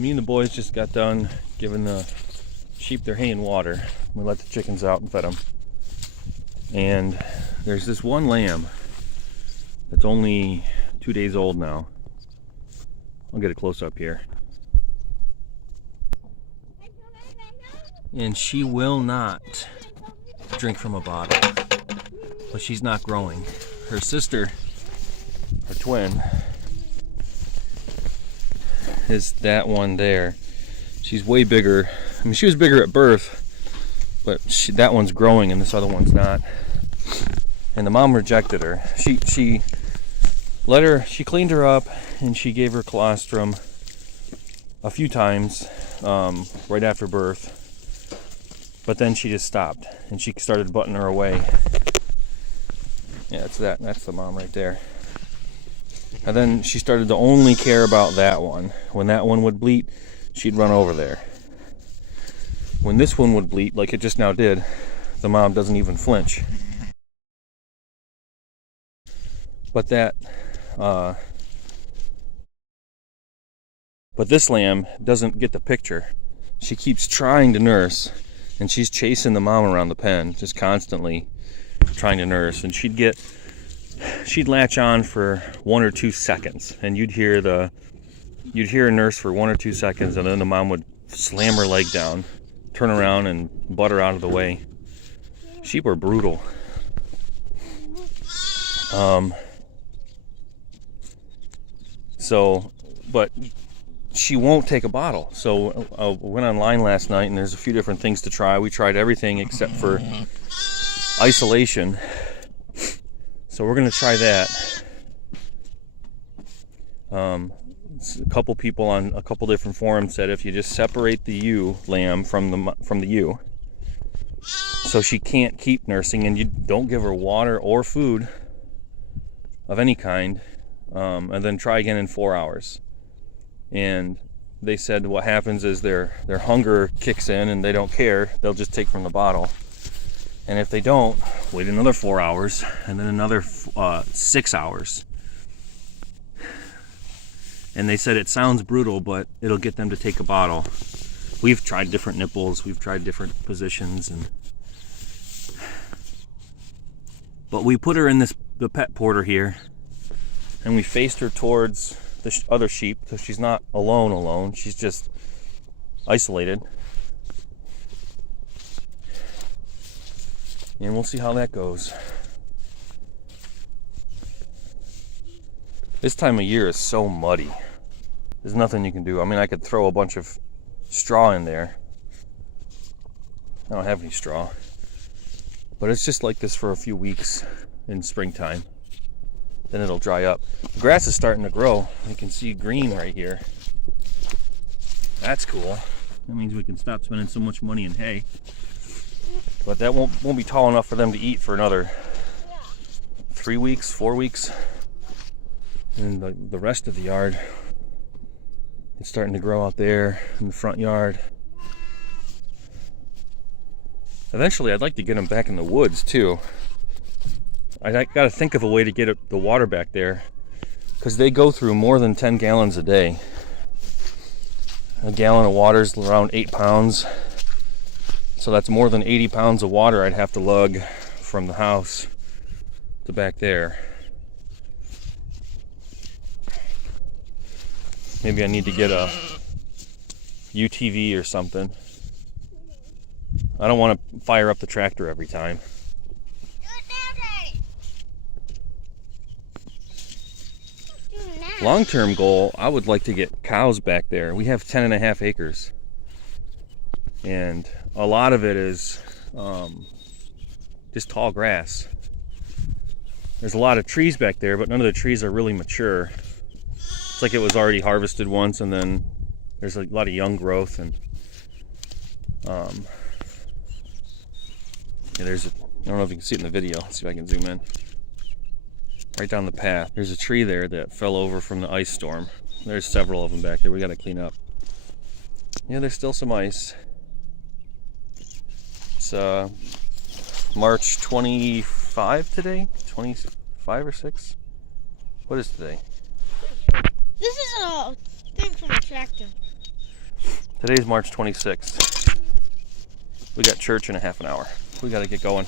Me and the boys just got done giving the sheep their hay and water. We let the chickens out and fed them. And there's this one lamb that's only 2 days old now. I'll get a close up here. And she will not drink from a bottle, but she's not growing. Her sister, her twin, is that one there. She's way bigger. I mean, she was bigger at birth, but that one's growing and this other one's not. And the mom rejected her. She cleaned her up and she gave her colostrum a few times right after birth. But then she just stopped and she started butting her away. Yeah, that's the mom right there. And then she started to only care about that one. When that one would bleat, she'd run over there. When this one would bleat, like it just now did, the mom doesn't even flinch. But this lamb doesn't get the picture. She keeps trying to nurse, and she's chasing the mom around the pen, just constantly trying to nurse. And she'd latch on for 1 or 2 seconds, and you'd hear her nurse for 1 or 2 seconds, and then the mom would slam her leg down, turn around, and butt her out of the way. Sheep are brutal. But she won't take a bottle. So I went online last night, and there's a few different things to try. We tried everything except for isolation. So we're going to try that. A couple people on a couple different forums said if you just separate the ewe lamb from the ewe, so she can't keep nursing, and you don't give her water or food of any kind, and then try again in 4 hours. And they said what happens is their hunger kicks in and they don't care. They'll just take from the bottle. And if they don't, wait another 4 hours and then another 6 hours. And they said it sounds brutal, but it'll get them to take a bottle. We've tried different nipples, we've tried different positions, but we put her in the pet porter here, and we faced her towards the other sheep, so she's not alone. She's just isolated. And we'll see how that goes. This time of year is so muddy. There's nothing you can do. I mean, I could throw a bunch of straw in there. I don't have any straw. But it's just like this for a few weeks in springtime. Then it'll dry up. The grass is starting to grow. You can see green right here. That's cool. That means we can stop spending so much money in hay. But that won't be tall enough for them to eat for another 3 weeks, 4 weeks. And the rest of the yard, it's starting to grow out there in the front yard. Eventually, I'd like to get them back in the woods too. I got to think of a way to get the water back there, because they go through more than 10 gallons a day. A gallon of water is around 8 pounds. So that's more than 80 pounds of water I'd have to lug from the house to back there. Maybe I need to get a UTV or something. I don't want to fire up the tractor every time. Long-term goal, I would like to get cows back there. We have 10.5 acres. And a lot of it is just tall grass. There's a lot of trees back there, but none of the trees are really mature. It's like it was already harvested once, and then there's a lot of young growth. And yeah, I don't know if you can see it in the video. Let's see if I can zoom in. Right down the path, there's a tree there that fell over from the ice storm. There's several of them back there. We got to clean up. Yeah, there's still some ice. It's March 25 today? 25 or 6? What is today? This is a thing from a tractor. Today's March 26th. We got church in a half an hour. We got to get going.